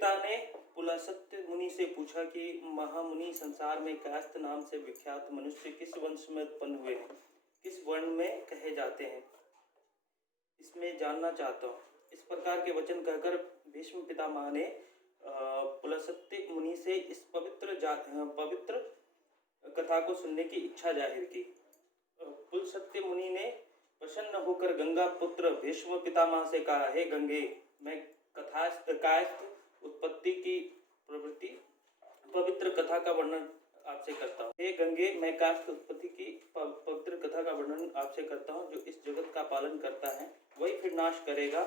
पिता ने पुलस्त्य मुनि से पूछा कि महामुनि, संसार में कायस्थ नाम से विख्यात मनुष्य किस वंश में उत्पन्न हुए हैं, किस वर्ण में कहे जाते हैं, इसमें जानना चाहता हूँ। इस प्रकार के वचन कहकर भीष्म पितामह ने पुलस्त्य मुनि से इस पवित्र कथा को सुनने की इच्छा जाहिर की। पुलस्त्य मुनि ने प्रसन्न होकर गंगा पुत्र भीष्म पितामह से कहा, हे गंगे, मैं कायस्थ उत्पत्ति की पवित्र कथा का वर्णन आपसे करता हूँ। हे गंगे, मैं कायस्थ उत्पत्ति की पवित्र कथा का वर्णन आपसे करता हूँ। जो इस जगत का पालन करता है वही फिर नाश करेगा।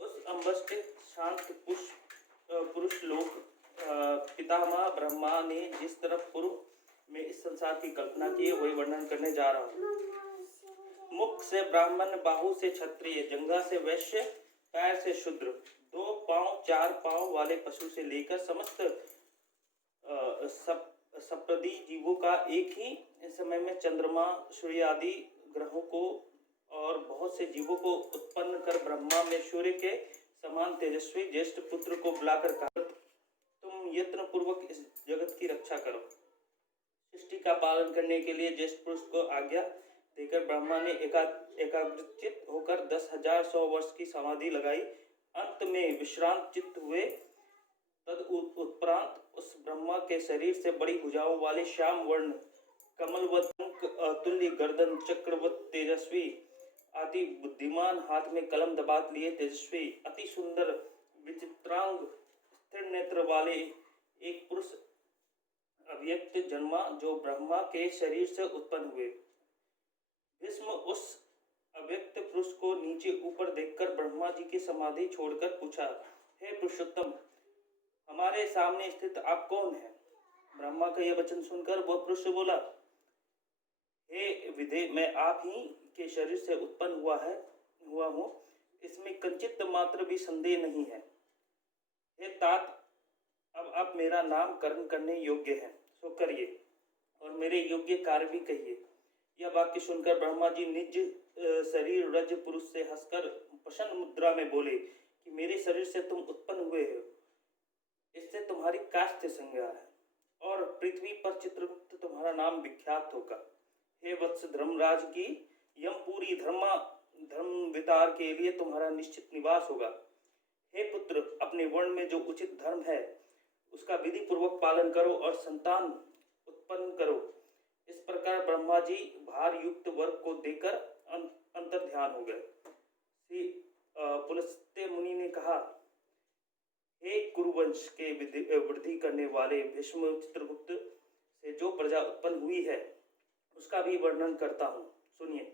उस अम्बष्ट शांत पुरुष लोक पितामह ब्रह्मा ने जिस तरफ पूर्व में इस संसार की कल्पना की है वही वर्णन करने जा रहा हूँ। मुख से ब्राह्मण, बाहु से क्षत्रिय, जंघा से वैश्य, पैर से शूद्र, 2 पांव 4 पांव वाले पशु से लेकर समस्त सप्रदी जीवों का एक ही समय में चंद्रमा, सूर्य आदि ग्रहों को और बहुत से जीवों को उत्पन्न कर ब्रह्मा में सूर्य के समान तेजस्वी ज्येष्ठ पुत्र को बुलाकर कहा, तुम यत्न पूर्वक इस जगत की रक्षा करो। सृष्टि का पालन करने के लिए ज्येष्ठ पुरुष को आज्ञा देकर ब्रह्मा ने एकाग्रचित होकर 10,100 वर्ष की समाधि लगाई। अंत में विश्रांत चित्त हुए। तदुपरांत उस ब्रह्मा के शरीर से बड़ी भुजाओं वाले श्याम वर्ण, कमलवत तुल्य गर्दन, चक्रवत तेजस्वी, अति बुद्धिमान, हाथ में कलम दबात लिए तेजस्वी, अति सुंदर विचित्रांग, स्थिर नेत्र वाले एक पुरुष अव्यक्त जन्मा, जो ब्रह्मा के शरीर से उत्पन्न हुए। भीष्म उस अव्यक्त पुरुष को नीचे ऊपर देखकर ब्रह्मा जी की समाधि छोड़कर पूछा, हे पुरुषोत्तम, हमारे सामने स्थित आप कौन हैं? ब्रह्मा का यह वचन सुनकर वह पुरुष बोला, हे विधे, मैं आप ही के शरीर से उत्पन्न हुआ हूँ, इसमें कंचित मात्र भी संदेह नहीं है। हे तात, अब आप मेरा नामकरण करने योग्य हैं, सो करिए और मेरे योग्य कार्य भी कहिए। यह वाक्य सुनकर ब्रह्मा जी निज शरीर रज पुरुष से हंसकर प्रसन्न मुद्रा में बोले कि मेरे शरीर से तुम उत्पन्न हुए हो, इससे तुम्हारी काष्ठ संज्ञा है और पृथ्वी पर चित्रगुप्त तुम्हारा नाम विख्यात होगा। हे वत्स धर्मराज की यमपुरी धर्म वितार के लिए तुम्हारा निश्चित निवास होगा। हे पुत्र, अपने वर्ण में जो उचित धर्म है उसका विधि पूर्वक पालन करो और संतान उत्पन्न करो। इस प्रकार ब्रह्मा जी भार युक्त वर को देकर अंतर ध्यान हो गए। श्री पुलस्त्य मुनि ने कहा, हे कुरुवंश के वृद्धि करने वाले भीष्म, चित्रगुप्त से जो प्रजा उत्पन्न हुई है उसका भी वर्णन करता हूँ, सुनिए।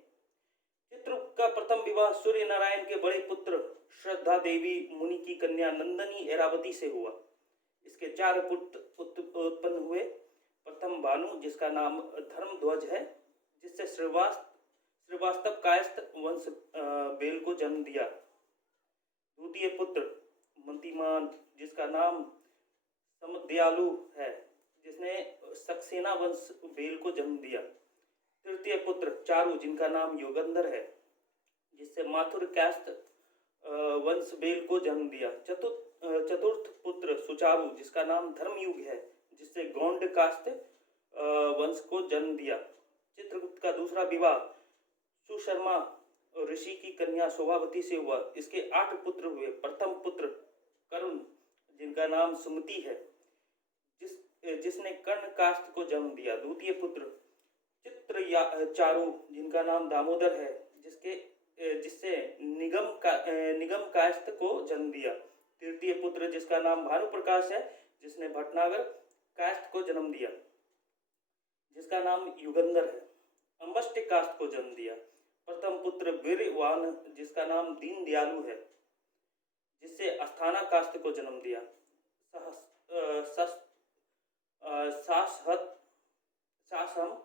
चित्रगुप्त का प्रथम विवाह सूर्य नारायण के बड़े पुत्र श्रद्धा देवी मुनि की कन्या नंदनी एरावती से हुआ। इसके 4 पुत्र उत्पन्न हुए। प्रथम भानु, जिसका नाम धर्मध्वज है, जिससे श्रीवास्तव कायस्थ वंश बेल को जन्म दिया। द्वितीय पुत्र मंतिमान, जिसका नाम समदयालु है, जिसने सक्सेना वंश बेल को जन्म दिया। तृतीय पुत्र चारु, जिनका नाम योगंधर है, जिससे माथुर कायस्थ वंश बेल को जन्म दिया। चतुर्थ पुत्र सुचारु, जिसका नाम धर्मयुग है, जिससे गौंड कायस्थ वंश को जन्म दिया। चित्रगुप्त का दूसरा विवाह सुशर्मा ऋषि की कन्या शोभावती से हुआ। इसके 8 पुत्र हुए। प्रथम पुत्र करुण, जिनका नाम सुमति है, जिसने कर्ण कायस्थ को जन्म दिया। द्वितीय पुत्र चित्रचारु, जिनका नाम दामोदर है, जिससे निगम कायस्थ को जन्म दिया। तृतीय पुत्र, जिसका नाम भानुप्रकाश है, जिसने भटनागर कायस्थ को जन्म दिया, जिसका नाम युगंधर है, अम्बष्ट कायस्थ को जन्म दिया। प्रथम पुत्र वीरवान, जिसका नाम दीन दयालु है, जिससे अस्थाना कायस्थ को जन्म दिया। सासम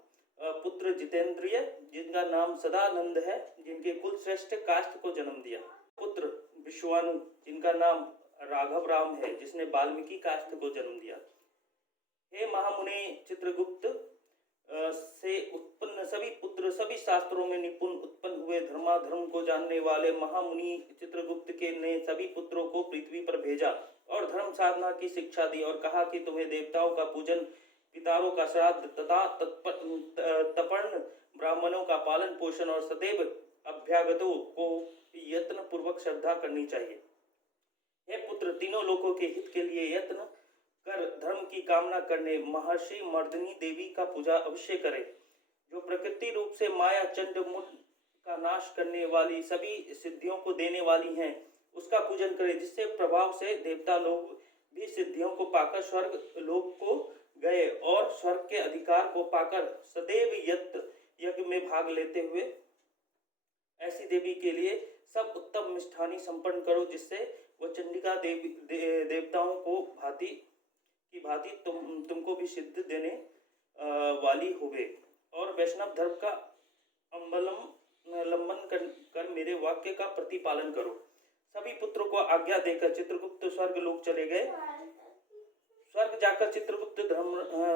पुत्र जितेंद्रिय, जिनका नाम सदानंद है, जिनके कुल श्रेष्ठ कायस्थ को जन्म दिया। पुत्र विश्वानु, जिनका नाम राघव राम है, जिसने वाल्मीकि कायस्थ को जन्म दिया। हे महामुनि, चित्रगुप्त से उत्पन्न सभी पुत्र सभी शास्त्रों में निपुण उत्पन्न हुए। धर्माधर्म को जानने वाले महामुनि चित्रगुप्त के ने सभी पुत्रों को पृथ्वी पर भेजा और साधना की शिक्षा दी और कहा कि तुम्हें देवताओं का पूजन, पितारों का श्राद्ध तथा तपर्ण ब्राह्मणों का पालन पोषण और सदैव अभ्यागतों को यत्न पूर्वक श्रद्धा करनी चाहिए। हे पुत्र, तीनों लोगों के हित के लिए यत्न कर धर्म की कामना करने महर्षि मर्दिनी देवी का पूजा अवश्य करें, जो प्रकृति रूप से माया चंड मुंड का नाश करने वाली सभी सिद्धियों को देने वाली हैं। उसका पूजन करें, जिससे प्रभाव से देवता लोग भी सिद्धियों को पाकर स्वर्ग लोक को गए और स्वर्ग के अधिकार को पाकर सदैव यज्ञ में भाग लेते हुए ऐसी देवी के लिए सब उत्तम मिष्ठानी संपन्न करो, जिससे वह चंडिका देवी देवताओं को भांति तुमको भी सिद्ध देने वाली होवे। और वैष्णव धर्म का अवलंबन कर मेरे वाक्य का प्रतिपालन करो। सभी पुत्रों को आज्ञा देकर चित्रगुप्त स्वर्ग लोक चले गए। स्वर्ग जाकर चित्रगुप्त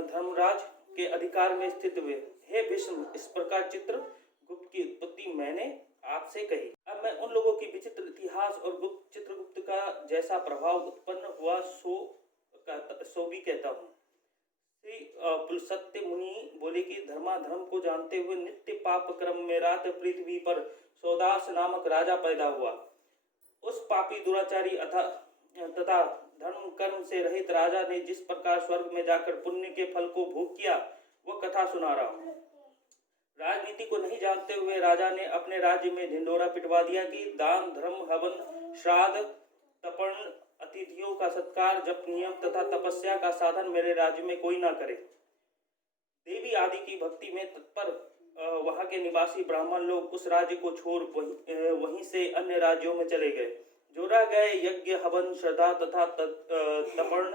धर्मराज के अधिकार में स्थित हुए। हे भीष्म, इस प्रकार चित्रगुप्त की उत्पत्ति मैंने आपसे कही। अब मैं उन लोगों की विचित्र इतिहास और चित्रगुप्त का जैसा प्रभाव उत्पन्न हुआ सो भी कहता हूँ। श्री पुलसत्य मुनि बोले कि धर्माधर्म को जानते हुए नित्य पाप क्रम में रात पृथ्वी पर सौदास नामक राजा पैदा हुआ। उस पापी दुराचारी तथा धर्म कर्म से रहित राजा ने जिस प्रकार स्वर्ग में जाकर पुण्य के फल को भोग किया, वह कथा सुना रहा हूँ। राजनीति को नहीं जानते हुए राजा ने अपने राज्य में ढिंडोरा पिटवा दिया कि दान, धर्म, हवन, श्राद्ध, तर्पण, अतिथियों का सत्कार, जप नियम तथा तपस्या का साधन मेरे राज्य में कोई ना करे। देवी आदि की भक्ति में तत्पर वहां के निवासी ब्राह्मण लोग उस राज्य को छोड़ वहीं से अन्य राज्यों में चले गए। जो रह गए यज्ञ, हवन, श्रद्धा तथा तर्पण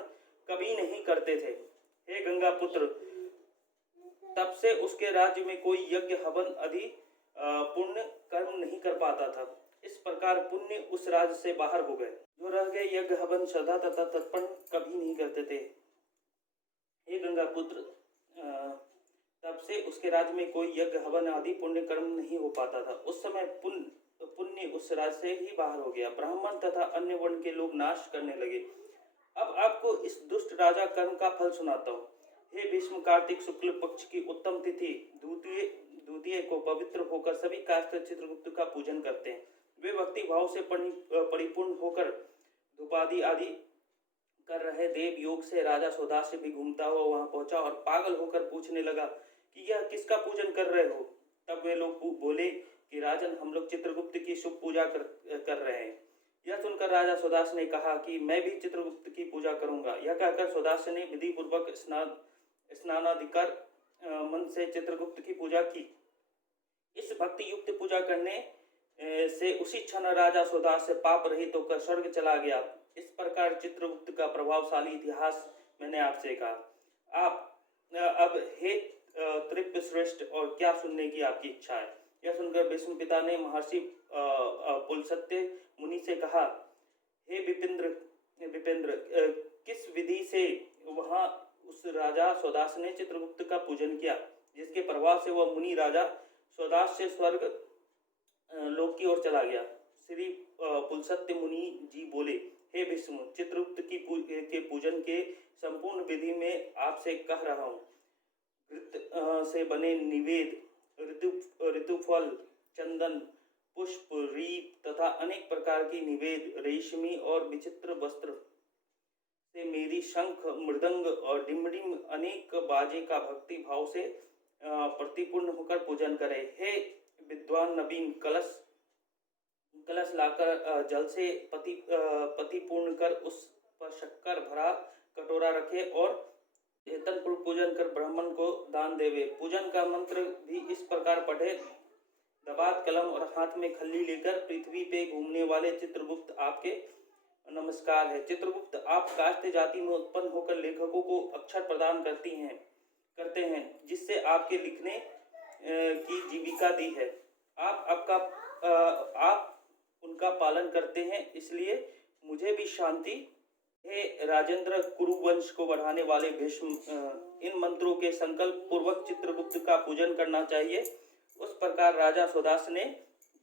कभी नहीं करते थे। हे गंगा पुत्र, तब से उसके राज्य में कोई यज्ञ, हवन आदि पुण्य कर्म नहीं कर पाता था। इस प्रकार पुण्य उस राज्य से बाहर हो गए। जो रह गए यज्ञ, हवन, श्रद्धा तथा तर्पण कभी नहीं करते थे। हे गंगा पुत्र, तब से उसके राज्य में कोई यज्ञ, हवन आदि पुण्य कर्म नहीं हो पाता था। उस समय पुण्य उस राज्य से ही बाहर हो गया। ब्राह्मण तथा अन्य वर्ण के लोग नाश करने लगे। अब आपको इस दुष्ट राजा कर्म का फल सुनाता हूँ। हे भीष्म, कार्तिक शुक्ल पक्ष की उत्तम तिथि द्वितीय को पवित्र होकर सभी कास्त्र चित्रगुप्त का पूजन करते हैं। वे भक्ति भाव से परिपूर्ण होकर धूपादि आदि कर रहे देव योग से राजा सौदास्य भी घूमता हुआ वहां पहुंचा और पागल होकर पूछने लगा कि यह किसका पूजन कर रहे हो। तब वे लोग बोले कि राजन, हम लोग चित्रगुप्त की शुभ पूजा कर रहे हैं। यह सुनकर राजा सौदास्य ने कहा कि मैं भी चित्रगुप्त की पूजा करूंगा। यह कहकर सौदास्य ने विधि पूर्वक स्नानादि कर मन से चित्रगुप्त की पूजा की। इस भक्ति युक्त पूजा करने से उसी क्षण राजा सौदास्य पाप रहित होकर स्वर्ग चला गया। इस प्रकार चित्रगुप्त का प्रभावशाली इतिहास मैंने आपसे कहा। आप अब हे तृप्त श्रेष्ठ, और क्या सुनने की आपकी इच्छा है? यह सुनकर भीष्म पिता ने महर्षि पुलसत्य मुनि से कहा, हे विपिंद्र, किस विधि से वहां उस राजा सौदास्य ने चित्रगुप्त का पूजन किया, जिसके प्रभाव से वह मुनि राजा सौदास्य स्वर्ग लोक की ओर चला गया? श्री पुलसत्य मुनि जी बोले, हे भीष्म, चित्रगुप्त के पूजन के संपूर्ण विधि में आपसे कह रहा हूँ। घृत से बने निवेद, ऋतुफल, चंदन, पुष्प, रीप तथा अनेक प्रकार की निवेद, रेशमी और विचित्र वस्त्र से मेरी शंख, मृदंग और डिमडिम अनेक बाजे का भक्ति भाव से प्रतिपूर्ण होकर पूजन करे। हे विद्वान नवीन, कलश लाकर जल से पति पूर्ण कर उस पर शक्कर भरा कटोरा रखे और पूर्व पूजन कर ब्राह्मण को दान देवे। पूजन का मंत्र भी इस प्रकार पढ़े, दबात कलम और हाथ में खल्ली लेकर पृथ्वी पे घूमने वाले चित्रगुप्त आपके नमस्कार है। चित्रगुप्त, आप काष्ठ जाति में उत्पन्न होकर लेखकों को अक्षर प्रदान करते हैं, जिससे आपके लिखने की जीविका दी है। आप उनका पालन करते हैं, इसलिए मुझे भी शांति। हे राजेंद्र, कुरुवंश को बढ़ाने वाले भीष्म, इन मंत्रों के संकल्प पूर्वक चित्रगुप्त का पूजन करना चाहिए। उस प्रकार राजा सौदास्य ने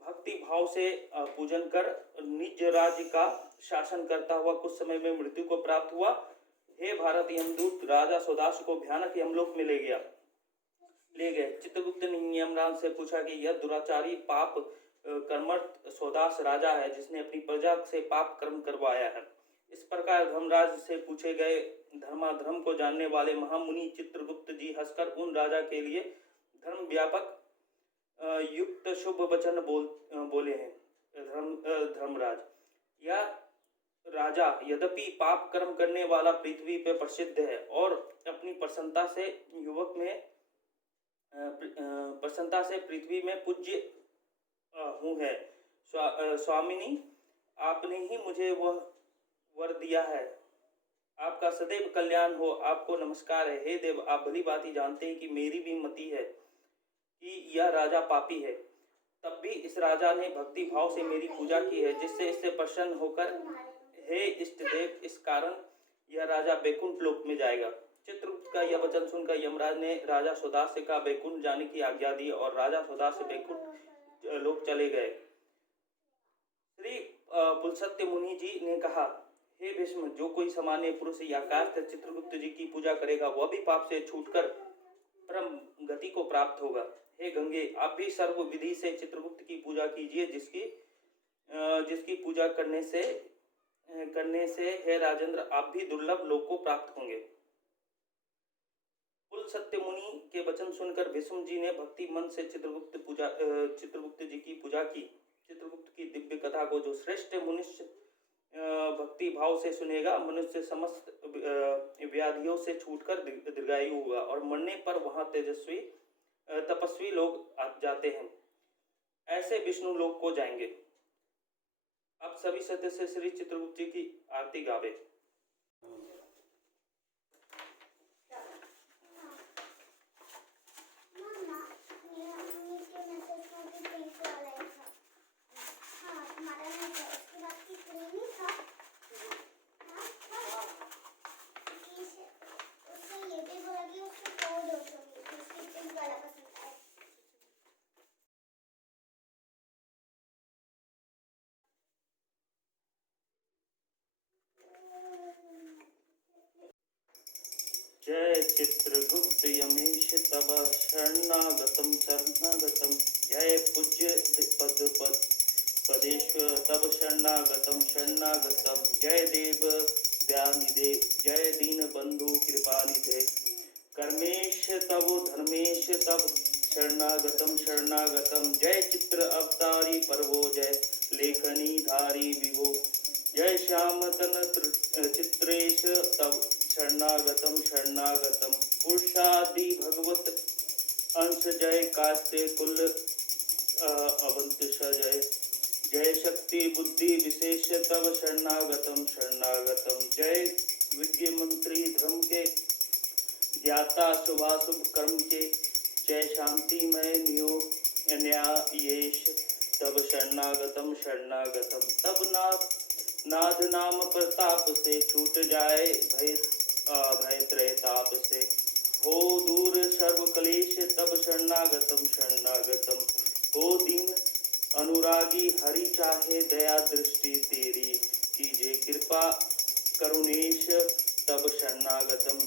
भक्ति भाव से पूजन कर निज राज्य का शासन करता हुआ कुछ समय में मृत्यु को प्राप्त हुआ। हे भारत, यमदूत राजा सौदास को भयानक यमलोक में ले गए। चित्रगुप्त ने यमराज से पूछा कि यह दुराचारी पाप कर्मठ सौदास राजा है जिसने अपनी प्रजा से पाप कर्म करवाया है। इस प्रकार धर्मराज से पूछे गए धर्माधर्म को जानने वाले महामुनि चित्रगुप्त जी हंसकर उन राजा के लिए धर्म व्यापक युक्त शुभ वचन बोले हैं। धर्मराज, यह राजा यद्यपि पाप कर्म करने वाला पृथ्वी पे प्रसिद्ध है और अपनी प्रसन्नता से पृथ्वी में पूज्य हूँ है। स्वामिनी, आपने ही मुझे वह वर दिया है। आपका सदैव कल्याण हो। आपको नमस्कार है। हे देव, आप भली बात ही जानते हैं कि मेरी भी मति है कि यह राजा पापी है। तब भी इस राजा ने भक्ति भाव से मेरी पूजा की है, जिससे इससे प्रसन्न होकर हे इष्ट देव, इस कारण यह राजा बैकुंठ लोक में जाएगा। चित्रगुप्त का यह वचन सुनकर यमराज ने राजा सौदास से कहा बैकुंठ जाने की आज्ञा दी और राजा सौदास से बैकुंठ लोक चले गए। श्री पुलसत्य मुनि जी ने कहा, हे भीष्म, जो कोई सामान्य पुरुष या काष्ठ चित्रगुप्त जी की पूजा करेगा वह भी पाप से छूटकर परम गति को प्राप्त होगा। हे गंगे, आप भी सर्व विधि से चित्रगुप्त की पूजा कीजिए, जिसकी पूजा करने से हे राजेंद्र, आप भी दुर्लभ लोक को प्राप्त होंगे। कुल सत्य मुनि के वचन सुनकर भीष्म जी ने भक्ति मन से चित्रगुप्त जी की पूजा की। चित्रगुप्त की दिव्य कथा को जो श्रेष्ठ मनुष्य भक्ति भाव से सुनेगा, मनुष्य समस्त व्याधियों से छूटकर दीर्घायु होगा और मरने पर वहां तपस्वी लोग आ जाते हैं, ऐसे विष्णु लोक को जाएंगे। अब सभी सदस्य श्री चित्रगुप्त जी की आरती गावे। जय चित्रगुप्त यमीश तव शरणागतम शरणागतम, जय पूज्य पदेश्वर तव शरणागतम शरणागतम, जय देव दयानिधे, जय दीन बंधु कृपानिधे, कर्मेश तव धर्मेश तव शरणागतम शरणागतम, जय चित्र अवतारी प्रभो, जय लेखनी धारी विभो, जय श्याम तन चित्रेश तव शरणागतम शरणागतम, पुरुषादि भगवत अंश, जय कास्ते कुल अवंत जय, जय शक्ति बुद्धि विशेष तव शरणागतम शरणागतम, जय विज्ञ मंत्री धर्म के ज्ञाता शुभाशुभ कर्म के, जय शांतिमय न्यायेश तब शरणागतम शरणागतम, तब नाद नाम प्रताप से छूट जाए भय त्रय ताप से, हो दूर सर्व कलेश तब शरणागतम शरणागतम, हो दीन अनुरागी हरि चाहे दया दृष्टि तेरी, कीजे कृपा करुणेश तब शरणागतम